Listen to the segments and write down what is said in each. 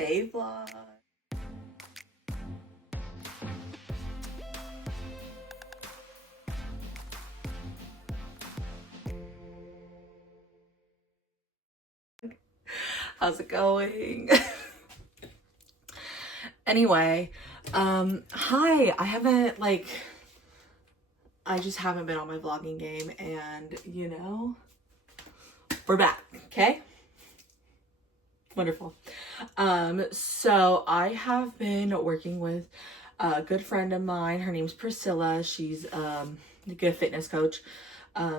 Hey vlog. How's it going? Anyway, hi. I just haven't been on my vlogging game, and we're back, okay? Wonderful. So I have been working with a good friend of mine. Her name's Priscilla. She's a good fitness coach.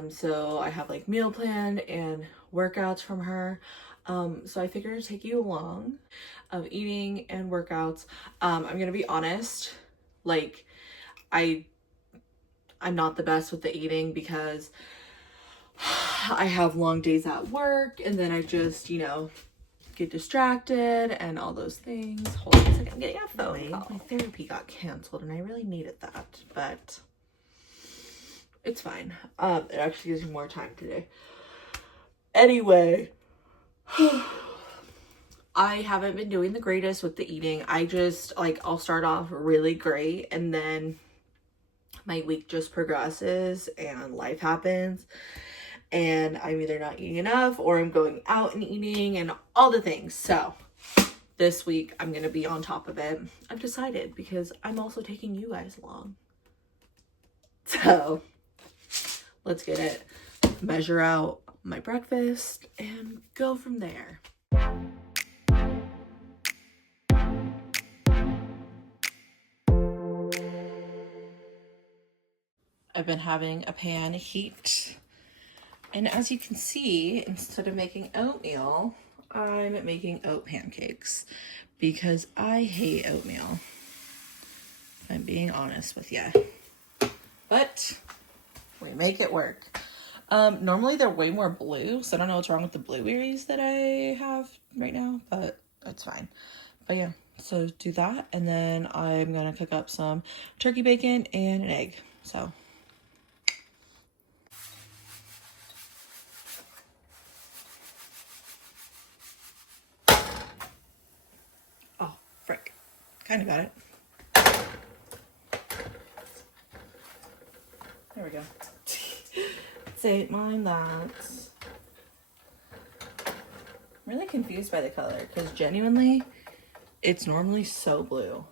So I have like meal plan and workouts from her. So I figured to take you along of eating and workouts. I'm gonna be honest, like I'm not the best with the eating because I have long days at work, and then I just, get distracted and all those things. Hold on a second, I'm getting a phone call. My therapy got canceled and I really needed that, but it's fine. It actually gives me more time today. Anyway, I haven't been doing the greatest with the eating. I just, I'll start off really great, and then my week just progresses and life happens, and I'm either not eating enough or I'm going out and eating and all the things. So this week I'm going to be on top of it. I've decided, because I'm also taking you guys along. So let's get it. Measure out my breakfast and go from there. I've been having a pan heat, and as you can see, instead of making oatmeal, I'm making oat pancakes because I hate oatmeal, if I'm being honest with you. But we make it work. Normally they're way more blue, so I don't know what's wrong with the blueberries that I have right now, but it's fine. But yeah, so do that, and then I'm gonna cook up some turkey bacon and an egg. So oh frick, kind of got it. There we go. Say mind that. I'm really confused by the color, because genuinely it's normally so blue.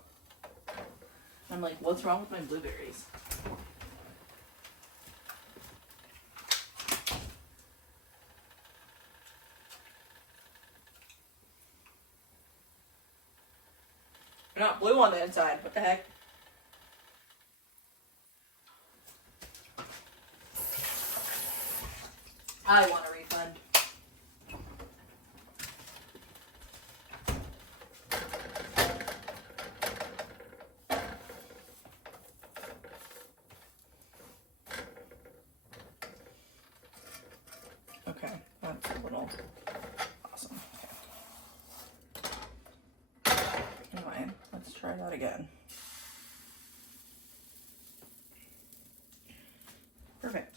I'm like, what's wrong with my blueberries? They're not blue on the inside. What the heck? I want a refund. Okay, that's a little awesome. Anyway, let's try that again. Perfect.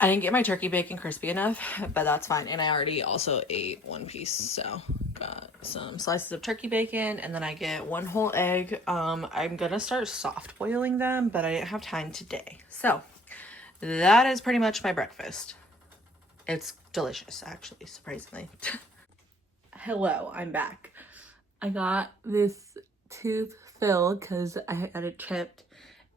I didn't get my turkey bacon crispy enough, but that's fine. And I already also ate one piece, so got some slices of turkey bacon, and then I get one whole egg. I'm gonna start soft boiling them, but I didn't have time today. So that is pretty much my breakfast. It's delicious, actually, surprisingly. Hello, I'm back. I got this tooth filled because I had it chipped,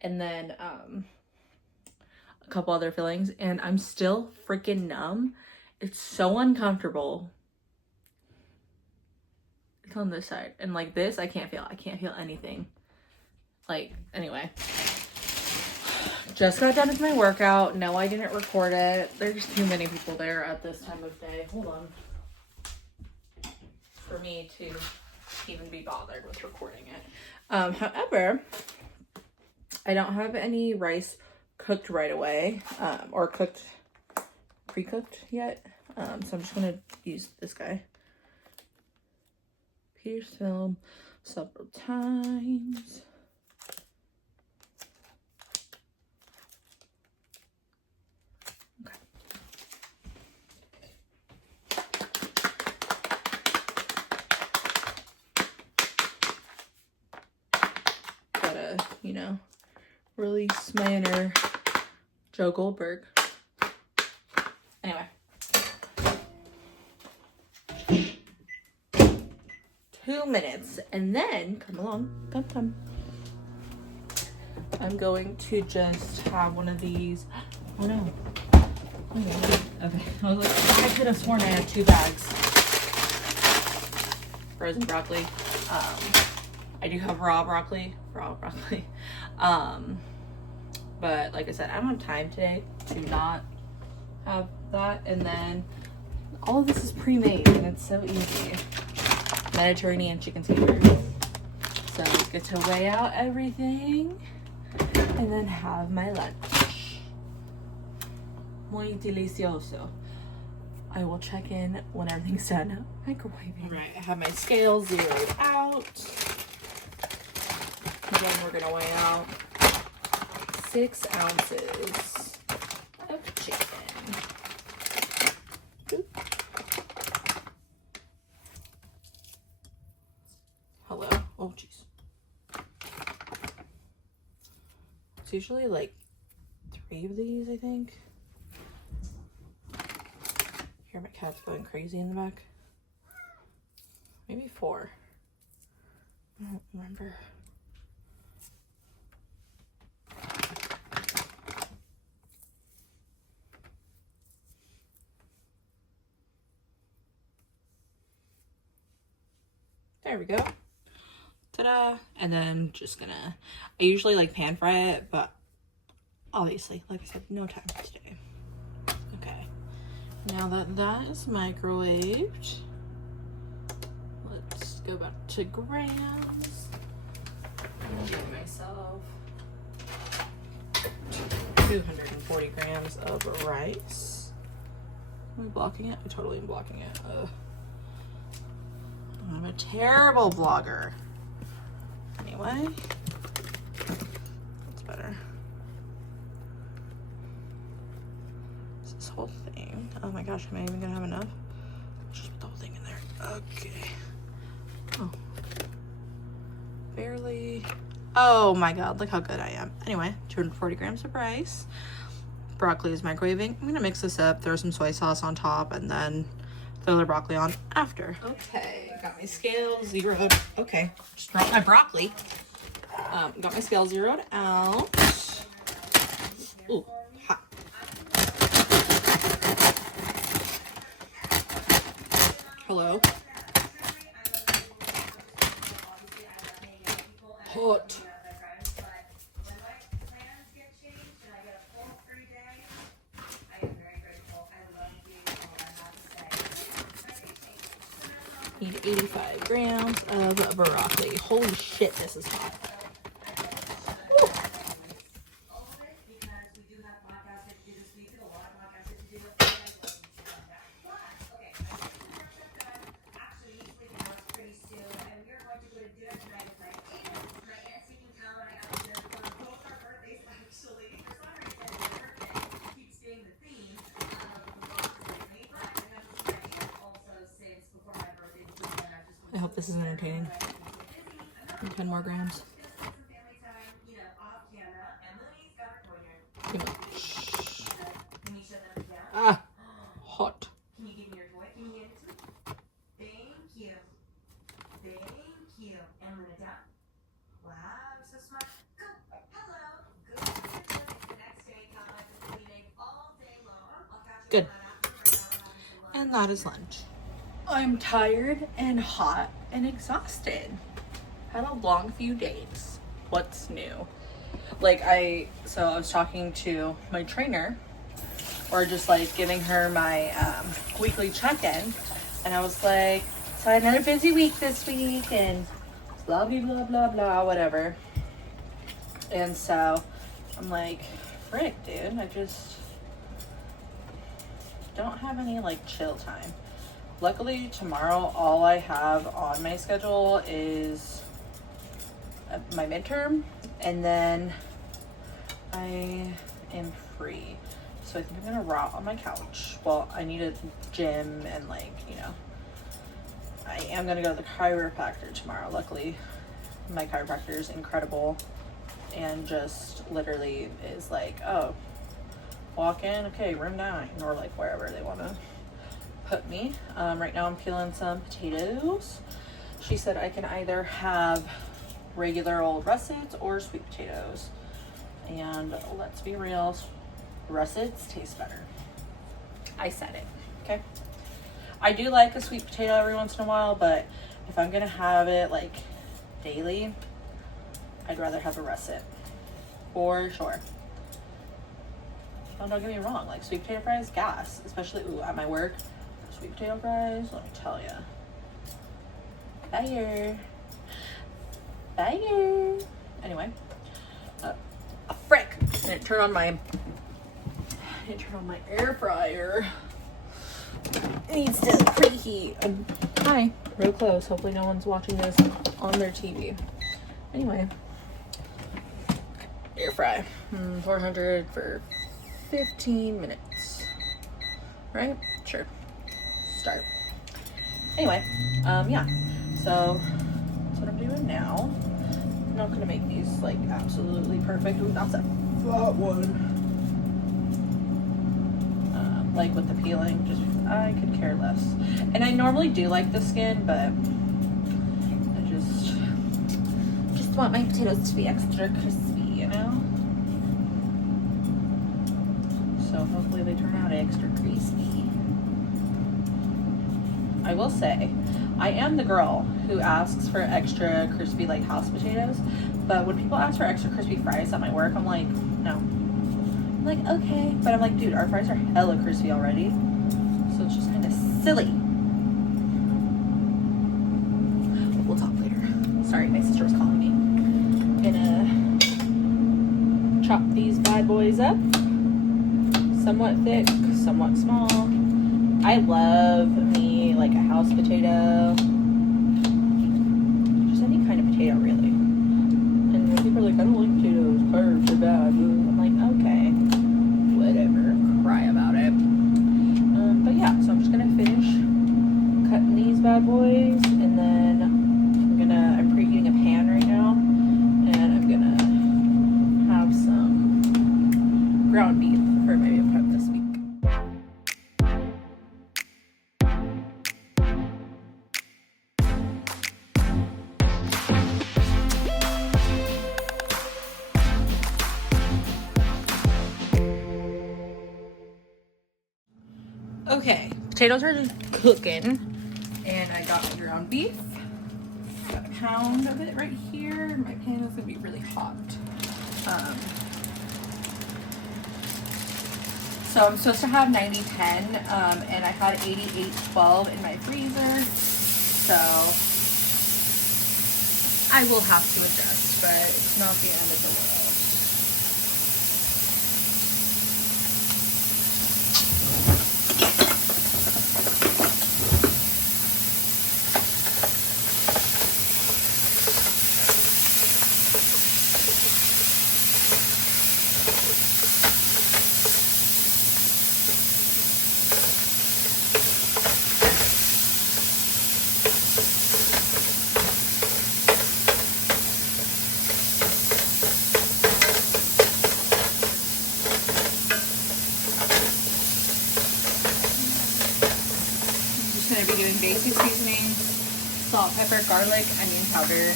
and then a couple other fillings, and I'm still freaking numb. It's so uncomfortable. It's on this side, and like this, I can't feel anything. Like, anyway, Just got done with my workout. No, I didn't record it. There's too many people there at this time of day. Hold on. For me to even be bothered with recording it. However, I don't have any rice cooked right away, or pre-cooked yet. So I'm just gonna use this guy. Pierce film several times. You know, release my inner Joe Goldberg. Anyway. 2 minutes. And then, come along. Come. I'm going to just have one of these. Oh no. Okay. I was like, I could have sworn I had 2 bags. Frozen broccoli. I do have raw broccoli. But like I said, I don't have time today to not have that. And then all of this is pre-made and it's so easy. Mediterranean chicken skewers. So I get to weigh out everything and then have my lunch. Muy delicioso. I will check in when everything's done. Microwaving. Right, I have my scale zeroed out. Again, we're gonna weigh out 6 ounces of chicken. Oop. Hello. Oh, jeez. It's usually like 3 of these, I think. Hear my cat's going crazy in the back. Maybe 4. I don't remember. There we go. Ta-da! And then just gonna, I usually like pan fry it, but obviously, like I said, no time today. Okay. Now that is microwaved, let's go back to grams. I'm gonna give myself 240 grams of rice. Am I blocking it? I totally am blocking it. I'm a terrible vlogger. Anyway, that's better. This whole thing. Oh my gosh, am I even gonna have enough? Just put the whole thing in there. Okay. Oh. Barely. Oh my god, look how good I am. Anyway, 240 grams of rice. Broccoli is microwaving. I'm gonna mix this up, throw some soy sauce on top, and then throw the broccoli on after. Okay, got my scale zeroed. Okay, just dropped my broccoli. Got my scale zeroed out. Ooh, hot. Hello. Hot. Need 85 grams of broccoli. Holy shit, this is hot. Woo. I hope this is entertaining. 10 more grams. Too much. Ah, hot. Can you give me your toy? Can you give it to me? Thank you. Thank you. And I'm gonna down. Wow, I'm so smart. Go. Hello. Good. The next day, cleaning all day long. Good. And that is lunch. I'm tired and hot and exhausted. Had a long few days. What's new? Like I was talking to my trainer, or just like giving her my weekly check-in, and I was like, so I had another busy week this week and blah blah blah blah blah whatever. And so I'm like, frick, dude, I just don't have any like chill time. Luckily tomorrow all I have on my schedule is my midterm, and then I am free. So I think I'm gonna rot on my couch. Well, I need a gym, and like, you know, I am gonna go to the chiropractor tomorrow. Luckily my chiropractor is incredible and just literally is like, oh, walk in, okay, room 9, or like wherever they want to put me. Right now I'm peeling some potatoes. She said I can either have regular old russets or sweet potatoes, and let's be real, russets taste better. I said it, okay? I do like a sweet potato every once in a while, but if I'm gonna have it like daily, I'd rather have a russet, for sure. Oh, don't get me wrong, like sweet potato fries, gas, especially at my work. Sweet potato fries, let me tell you, fire. Anyway, frick! I didn't turn on my air fryer. It needs to preheat. Hi, real close. Hopefully no one's watching this on their TV. Anyway, air fry, 400 for 15 minutes. Right? Sure. Start. Anyway, yeah. So that's what I'm doing now. I'm not gonna make these like absolutely perfect. Ooh, that's a fat one. Like with the peeling, just I could care less. And I normally do like the skin, but I just want my potatoes to be extra crispy, you know? So hopefully they turn out extra crispy. I will say, I am the girl who asks for extra crispy like house potatoes, but when people ask for extra crispy fries at my work, I'm like, no. I'm like, okay, but I'm like, dude, our fries are hella crispy already, so it's just kind of silly. We'll talk later. Sorry, my sister was calling me. I'm gonna chop these bad boys up, somewhat thick, somewhat small. I love me like a house potato, just any kind of potato really. And when people are like, I don't like potatoes, carbs are bad, I'm like, okay, whatever, cry about it. But yeah, so I'm just gonna finish cutting these bad boys, and then I'm preheating a pan right now, and I'm gonna have some ground beef for my meal prep this week. Okay, potatoes are cooking, and I got my ground beef. Got a pound of it right here. My pan is gonna be really hot. So I'm supposed to have 90-10, and I had 88-12 in my freezer. So I will have to adjust, but it's not the end of the world. Going to be doing basic seasonings, salt, pepper, garlic, onion powder. And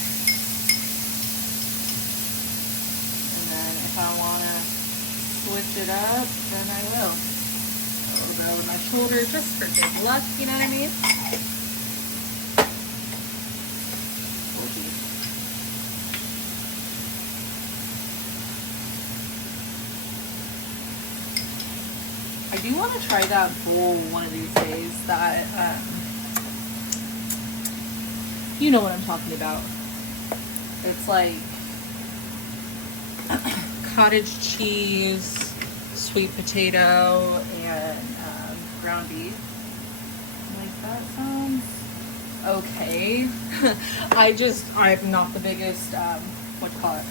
then if I want to switch it up, then I will. A little bit over my shoulder just for good luck, you know what I mean? I do want to try that bowl one of these days. That you know what I'm talking about. It's like cottage cheese, sweet potato, and ground beef. Like, that sounds okay. I'm not the biggest what do you call it,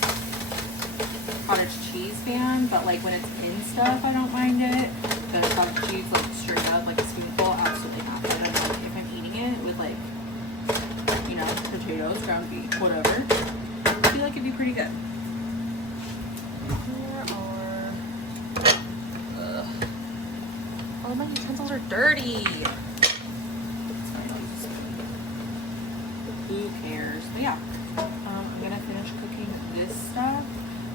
cottage cheese fan, but like when it's in stuff I don't mind it. The cottage cheese, like straight up, like a spoonful, absolutely not. But I'm like, if I'm eating it with like, you know, potatoes, ground beef, whatever, I feel like it'd be pretty good. All my utensils are dirty. Who cares? But yeah, I'm gonna finish cooking this stuff.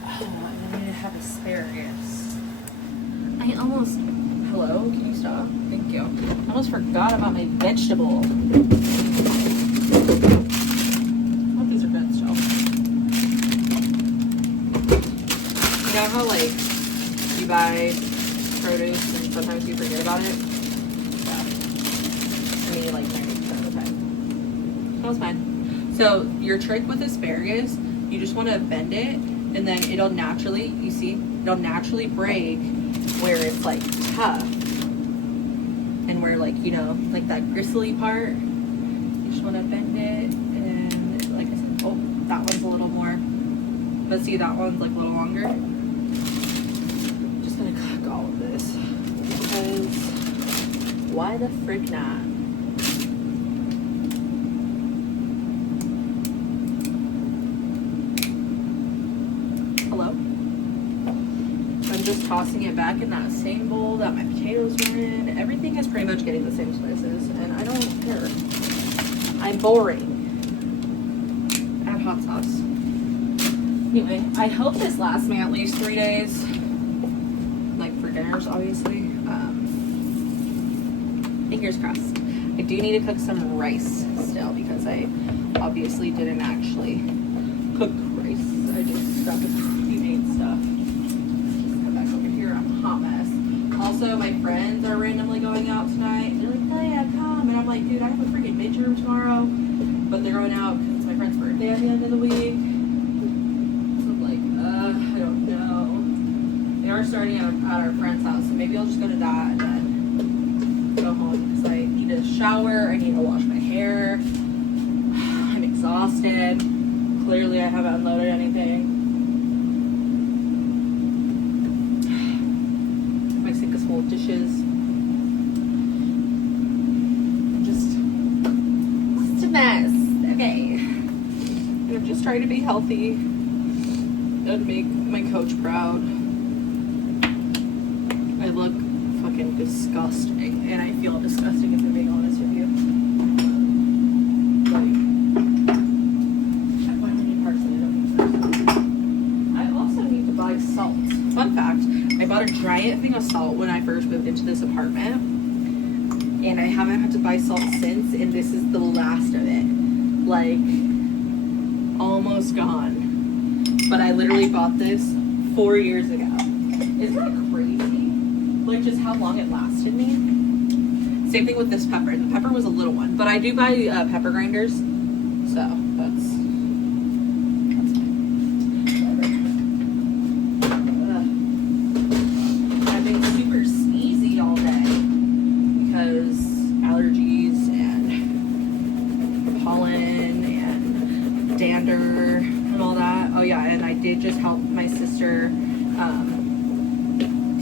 Oh, and then I need to have asparagus. I almost. Hello, can you stop? Thank you. I almost forgot about my vegetable. Oh, these are good still. You know how like you buy produce and sometimes you forget about it? Yeah. I mean, like 90% of the time. That was fine. So your trick with asparagus, you just want to bend it, and then it'll naturally, you see, it'll naturally break where it's like tough, and where like, you know, like that gristly part. You just want to bend it, and like I said, oh, that one's a little more, but see, that one's like a little longer. I'm just gonna cook all of this because why the frick not? Just tossing it back in that same bowl that my potatoes were in. Everything is pretty much getting the same spices, and I don't care. I'm boring. I have hot sauce. Anyway, I hope this lasts me at least 3 days. Like for dinners, obviously. Fingers crossed. I do need to cook some rice still because I obviously didn't actually cook rice. I just got the pre-made stuff. Hot mess. Also, my friends are randomly going out tonight. They're like, oh yeah, come. And I'm like, dude, I have a freaking midterm tomorrow. But they're going out because it's my friend's birthday at the end of the week. So I'm like, I don't know. They are starting at our friend's house, so maybe I'll just go to that and then go home because I need to shower. I need to wash my hair. I'm exhausted. Clearly, I haven't unloaded anything. Full of dishes. Just a mess. Okay. I'm just trying to be healthy and make my coach proud. I look fucking disgusting, and I feel disgusting if I'm being honest with you. Like, I find any parts that I don't need. I also need to buy salt. Fun fact. I bought a giant thing of salt when I first moved into this apartment, and I haven't had to buy salt since, and this is the last of it. Like, almost gone. But I literally bought this 4 years ago. Isn't that crazy? Like, just how long it lasted me? Same thing with this pepper. The pepper was a little one, but I do buy pepper grinders, so that's dander and all that. Oh yeah, and I did just help my sister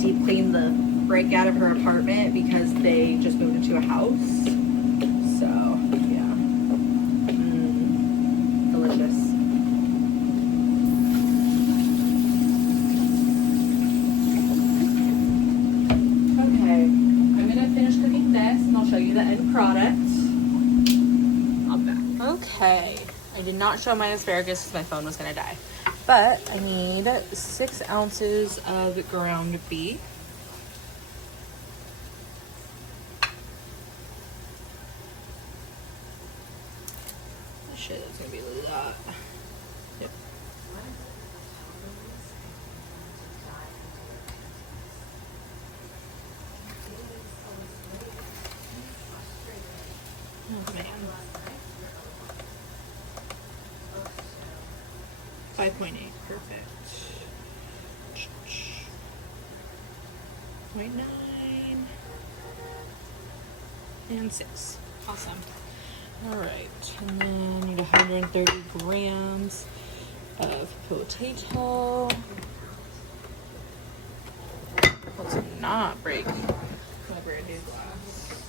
deep clean the break out of her apartment because they just moved into a house. So yeah, delicious. Okay, I'm gonna finish cooking this and I'll show you the end product. I'll be back. Okay. I did not show my asparagus because my phone was going to die. But I need 6 ounces of ground beef. Oh, shit, that's going to be a lot. Yep. 5.8. Perfect. 0.9 and 6. Awesome. All right, and then need 130 grams of potato. Let's not break my brand new glass.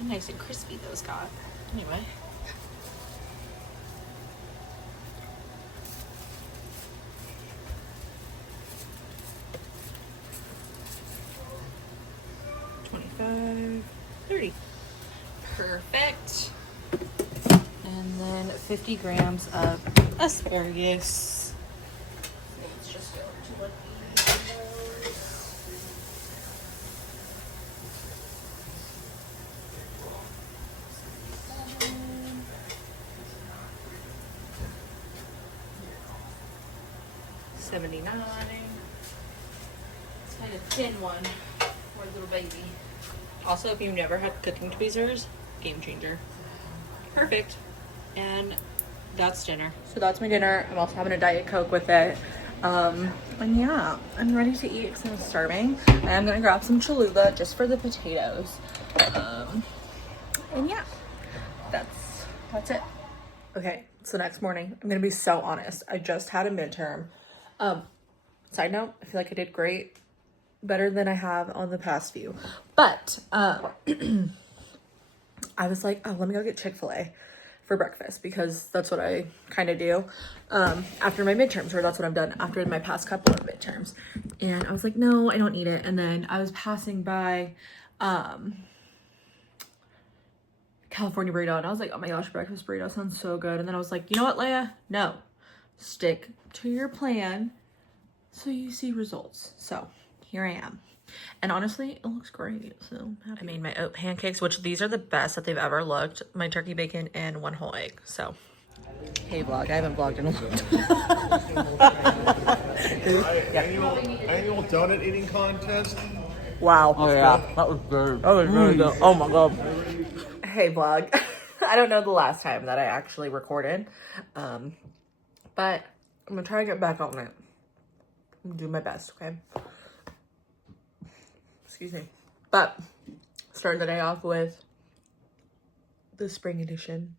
How nice and crispy those got. Anyway. $25, $30. Perfect. And then 50 grams of asparagus. Let's just go to what $79. It's kind of thin one for a little baby. Also, if you've never had cooking tweezers, game changer. Perfect. And that's dinner. So that's my dinner. I'm also having a Diet Coke with it. And yeah, I'm ready to eat because I'm starving. I'm gonna grab some Cholula just for the potatoes. And yeah, that's it. Okay, so next morning, I'm gonna be so honest. I just had a midterm. Side note, I feel like I did great. Better than I have on the past few. But I was like, oh, let me go get Chick-fil-A for breakfast because that's what I kind of do after my midterms, or that's what I've done after my past couple of midterms. And I was like, no, I don't need it. And then I was passing by California Burrito, and I was like, oh my gosh, breakfast burrito sounds so good. And then I was like, you know what, Leia? No, stick to your plan so you see results. So here I am. And honestly, it looks great. So I made my oat pancakes, which these are the best that they've ever looked. My turkey bacon and 1 whole egg. So, hey vlog, I haven't vlogged in a long time. Annual donut eating contest. Wow. Oh yeah, that was good. That was really good. Oh my god. Hey vlog. I don't know the last time that I actually recorded. But I'm gonna try to get back on it. I'm gonna do my best, okay? Excuse me. But starting the day off with the spring edition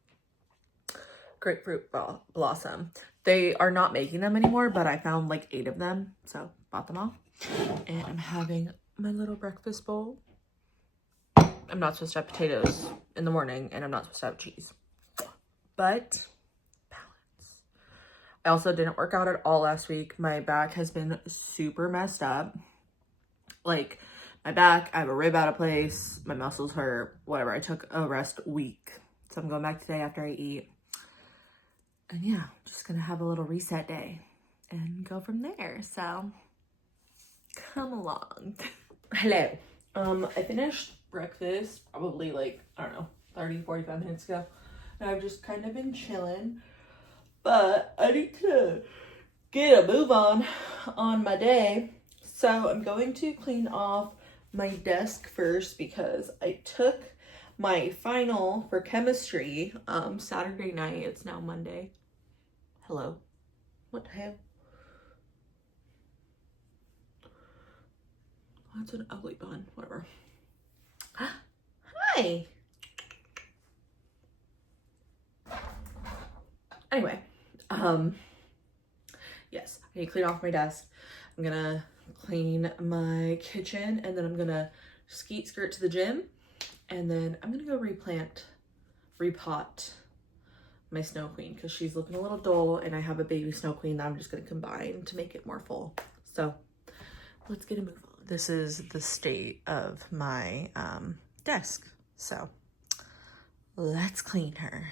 grapefruit blossom. They are not making them anymore, but I found like 8 of them, so bought them all. And I'm having my little breakfast bowl. I'm not supposed to have potatoes in the morning, and I'm not supposed to have cheese, but balance. I also didn't work out at all last week. My back has been super messed up. Like, my back, I have a rib out of place, my muscles hurt, whatever. I took a rest week. So I'm going back today after I eat. And yeah, just gonna have a little reset day and go from there. So come along. Hello. I finished breakfast probably like, I don't know, 30, 45 minutes ago. And I've just kind of been chilling. But I need to get a move on my day. So I'm going to clean off my desk first because I took my final for chemistry Saturday night. It's now Monday. Hello. What the hell? That's an ugly bun. Whatever. Hi. Anyway, yes, I need to clean off my desk. I'm gonna clean my kitchen, and then I'm gonna skeet skirt to the gym, and then I'm gonna go repot my Snow Queen because she's looking a little dull, and I have a baby Snow Queen that I'm just gonna combine to make it more full. So let's get a move on. This is the state of my desk. So let's clean her.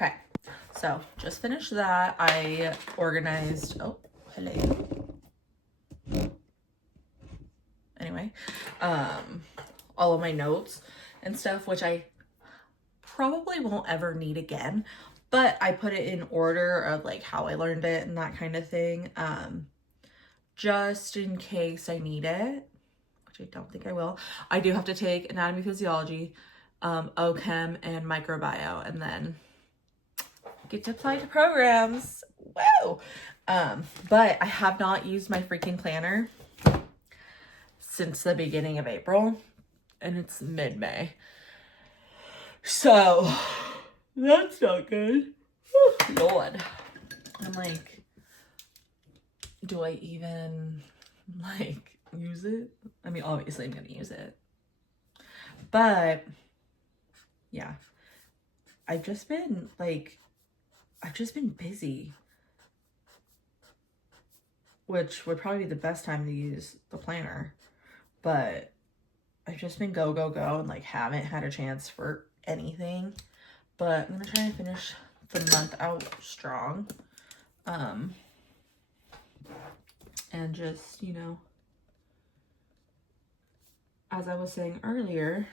Okay, so just finished that. I organized, oh, hello. Anyway, all of my notes and stuff, which I probably won't ever need again, but I put it in order of like how I learned it and that kind of thing, just in case I need it, which I don't think I will. I do have to take anatomy, physiology, OChem, and microbiome, and then get to apply to programs. Whoa! But I have not used my freaking planner since the beginning of April, and it's mid-May. So that's not good. Lord. I'm like, do I even like use it? I mean, obviously I'm gonna use it. But yeah. I've just been busy. Which would probably be the best time to use the planner. But I've just been go, go, go and like haven't had a chance for anything. But I'm gonna try and finish the month out strong. And just, you know, as I was saying earlier,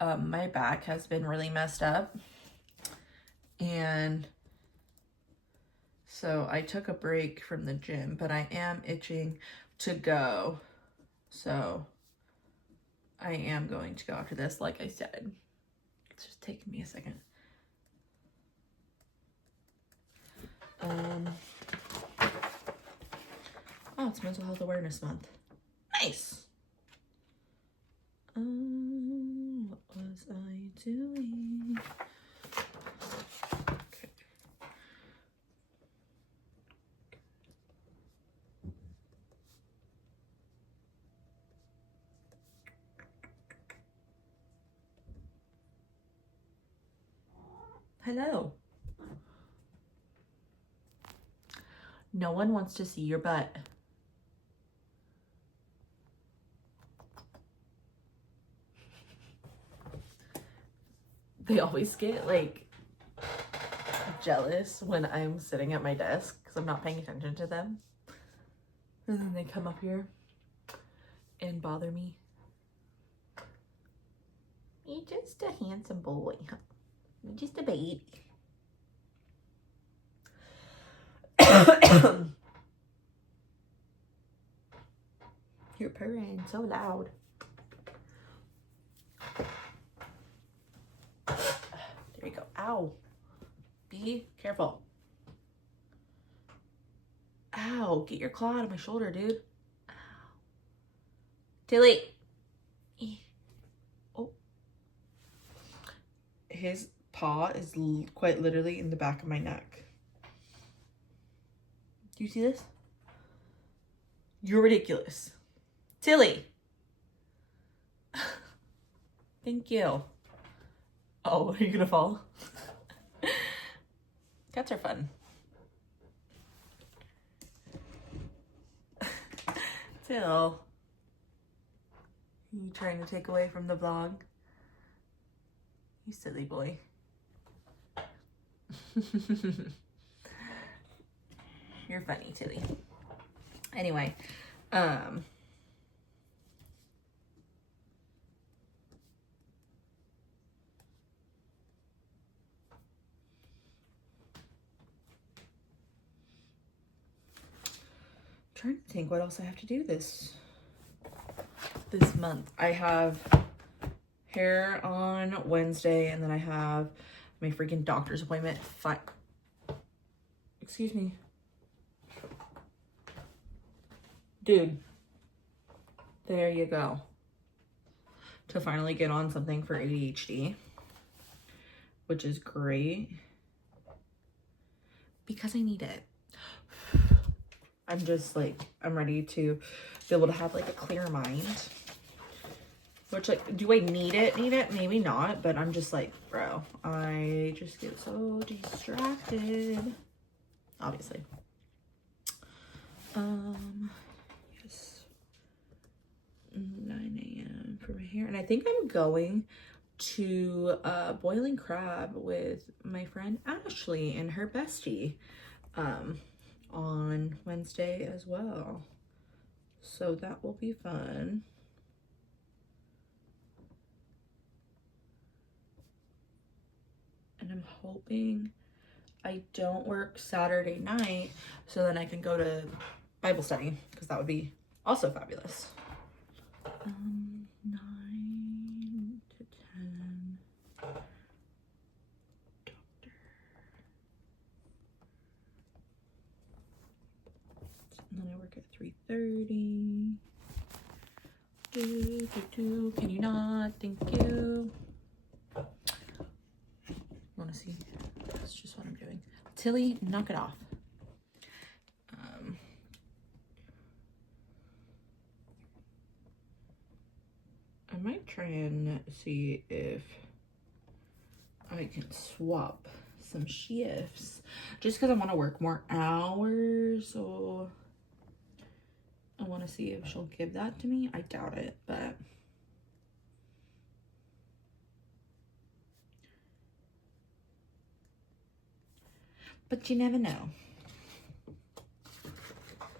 my back has been really messed up. And so I took a break from the gym, but I am itching to go. So I am going to go after this, like I said. It's just taking me a second. Oh, it's Mental Health Awareness Month. Nice. What was I doing? Okay. Hello. No one wants to see your butt. They always get like jealous when I'm sitting at my desk because I'm not paying attention to them. And then they come up here and bother me. You're just a handsome boy. You're just a baby. You're purring so loud. There you go. Ow. Be careful. Ow. Get your claw out of my shoulder, dude. Ow. Tilly. Oh. His paw is quite literally in the back of my neck. Do you see this? You're ridiculous. Tilly. Thank you. Oh, are you gonna fall? Cats are fun. Till. You trying to take away from the vlog? You silly boy. You're funny, Tilly. Anyway, trying to think what else I have to do this month. I have hair on Wednesday, and then I have my freaking doctor's appointment. Excuse me. Dude. There you go. To finally get on something for ADHD, which is great because I need it. I'm just like, I'm ready to be able to have like a clear mind. Which, like, do I need it? Maybe not, but I'm just like, bro, I just get so distracted. Obviously. Yes. 9 a.m. for my hair. And I think I'm going to boiling crab with my friend Ashley and her bestie on Wednesday as well. So that will be fun. And I'm hoping I don't work Saturday night so then I can go to Bible study, because that would be also fabulous. 9 to 10. Doctor. And then I work at 3:30. Can you not? Thank you. Want to see? That's just what I'm doing. Tilly, knock it off. I might try and see if I can swap some shifts just because I want to work more hours. So I want to see if she'll give that to me. I doubt it, but you never know.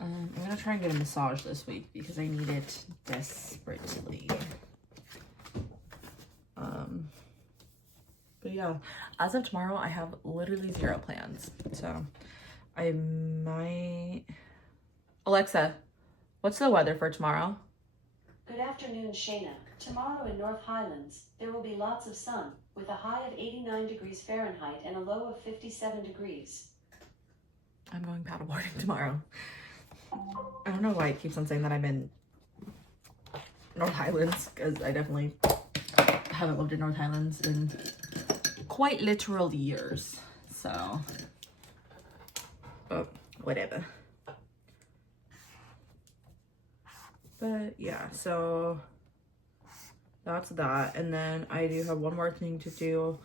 I'm gonna try and get a massage this week because I need it desperately. But yeah, as of tomorrow, I have literally 0 plans. So I might... Alexa, what's the weather for tomorrow? Good afternoon, Shayna. Tomorrow in North Highlands, there will be lots of sun, with a high of 89 degrees Fahrenheit and a low of 57 degrees. I'm going paddleboarding tomorrow. I don't know why it keeps on saying that I'm in North Highlands, because I definitely haven't lived in North Highlands in quite literal years. So, but whatever. But yeah, so that's that. And then I do have one more thing to do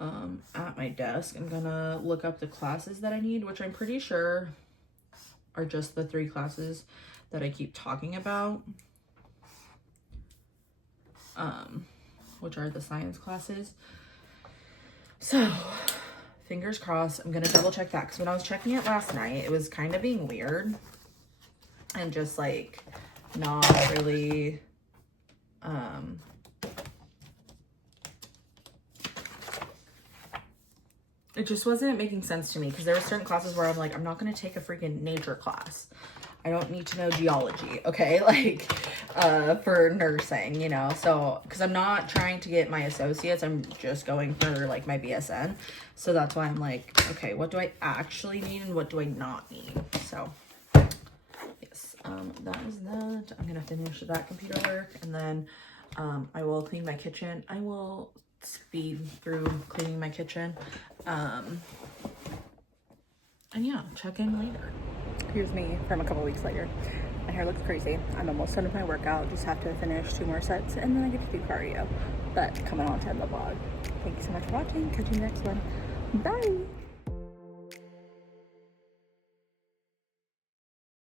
at my desk. I'm gonna look up the classes that I need, which I'm pretty sure are just the 3 classes that I keep talking about, which are the science classes. So fingers crossed. I'm gonna double check that, because when I was checking it last night, it was kind of being weird and just like not really it just wasn't making sense to me, because there were certain classes where I'm like, I'm not going to take a freaking nature class. I don't need to know geology, okay? Like, for nursing, you know? So, because I'm not trying to get my associates, I'm just going for, like, my BSN. So that's why I'm like, okay, what do I actually need and what do I not need? So, yes, that is that. I'm going to finish that computer work, and then I will clean my kitchen. I will speed through cleaning my kitchen. And yeah, check in later. Here's me from a couple weeks later. My hair looks crazy. I'm almost done with my workout. Just have to finish 2 more sets and then I get to do cardio. But coming on to end the vlog. Thank you so much for watching. Catch you in the next one. Bye.